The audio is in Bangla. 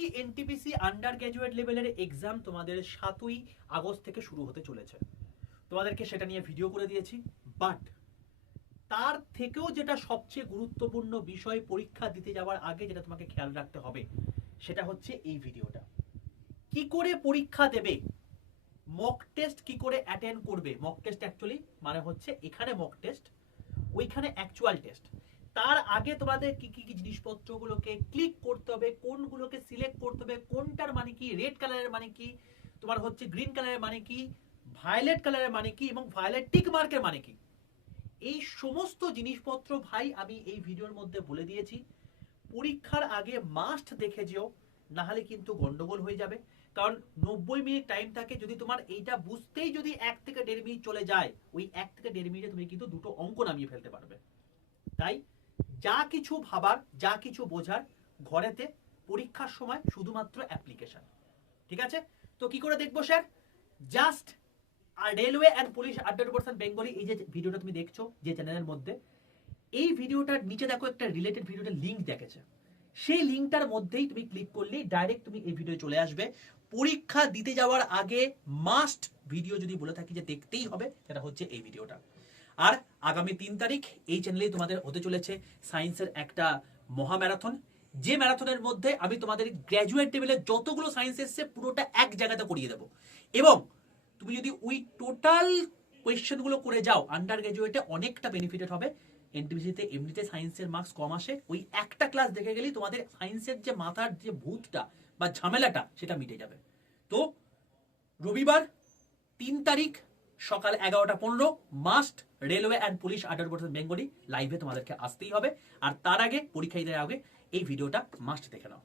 এসএসসি এনটিপিসি আন্ডার গ্র্যাজুয়েট লেভেলের এক্সাম তোমাদের 7ই আগস্ট থেকে শুরু হতে চলেছে। তোমাদেরকে সেটা নিয়ে ভিডিও করে দিয়েছি, বাট তার থেকেও যেটা সবচেয়ে গুরুত্বপূর্ণ বিষয় পরীক্ষা দিতে যাওয়ার আগে যেটা তোমাকে খেয়াল রাখতে হবে সেটা হচ্ছে এই ভিডিওটা। কি করে পরীক্ষা দেবে, মক টেস্ট কি করে অ্যাটেন্ড করবে। মক টেস্ট অ্যাকচুয়ালি মানে হচ্ছে এখানে মক টেস্ট, ওইখানে অ্যাকচুয়াল টেস্ট। তার আগে তোমাদের কি কি জিনিসপত্রগুলোকে ক্লিক করতে হবে, কোনগুলোকে সিলেক্ট করতে হবে, কোনটার মানে কি, রেড কালারের মানে কি, তোমার হচ্ছে গ্রিন কালারের মানে কি, ভায়োলেট কালারের মানে কি, এবং ভায়োলেট টিক মার্কের মানে কি, এই সমস্ত জিনিসপত্র ভাই আমি এই ভিডিওর মধ্যে বলে দিয়েছি। পরীক্ষার আগে মাস্ট দেখে যেও, না হলে কিন্তু গন্ডগোল হয়ে যাবে। কারণ 90 মিনিট টাইম থাকে, যদি তোমার এইটা বুঝতেই যদি 1 থেকে 1.5 মিনিট চলে যায়, ওই 1 থেকে 1.5 মিনিটে তুমি কিন্তু দুটো অঙ্ক নামিয়ে ফেলতে পারবে। তাই যা কিছু ভাবার, যা কিছু বোঝার ঘরেতে, পরীক্ষার সময় শুধুমাত্র অ্যাপ্লিকেশন। ঠিক আছে? তো কি করে দেখবো স্যার? জাস্ট আর রেলওয়ে অ্যান্ড পুলিশ 100% বেঙ্গলি, এই যে ভিডিওটা তুমি দেখছো যে চ্যানেলের মধ্যে, এই ভিডিওটার নিচে দেখো একটা রিলেটেড ভিডিওটার লিঙ্ক দেখেছে, সেই লিঙ্কটার মধ্যেই তুমি ক্লিক করলেই ডাইরেক্ট তুমি এই ভিডিও চলে আসবে। পরীক্ষা দিতে যাওয়ার আগে মাস্ট ভিডিও যদি বলে থাকি যে দেখতেই হবে, সেটা হচ্ছে এই ভিডিওটা। আর আগামী 3 তারিখ এই চ্যানেলেই তোমাদের হতে চলেছে সায়েন্সের একটা মহা ম্যারাথন, যে ম্যারাথনের মধ্যে আমি তোমাদের গ্র্যাজুয়েট লেভেলে যতগুলো সায়েন্স এসছে পুরোটা এক জায়গাতে করিয়ে দেবো। এবং তুমি যদি ওই টোটাল কোয়েশ্চেনগুলো করে যাও, আন্ডার গ্র্যাজুয়েটে অনেকটা বেনিফিটেড হবে। এনটিপিসিতে এমনিতে সায়েন্সের মার্কস কম আসে, ওই একটা ক্লাস দেখে গেলেই তোমাদের সায়েন্সের যে মাথার যে ভূতটা বা ঝামেলাটা সেটা মিটে যাবে। তো রবিবার 3 তারিখ সকাল 11:15 must railway and police 100% Bengali লাইভে তোমাদেরকে আসতেই হবে। আর তার আগে পরীক্ষা দেওয়ার আগে এই ভিডিওটা মাস্ট দেখে নাও।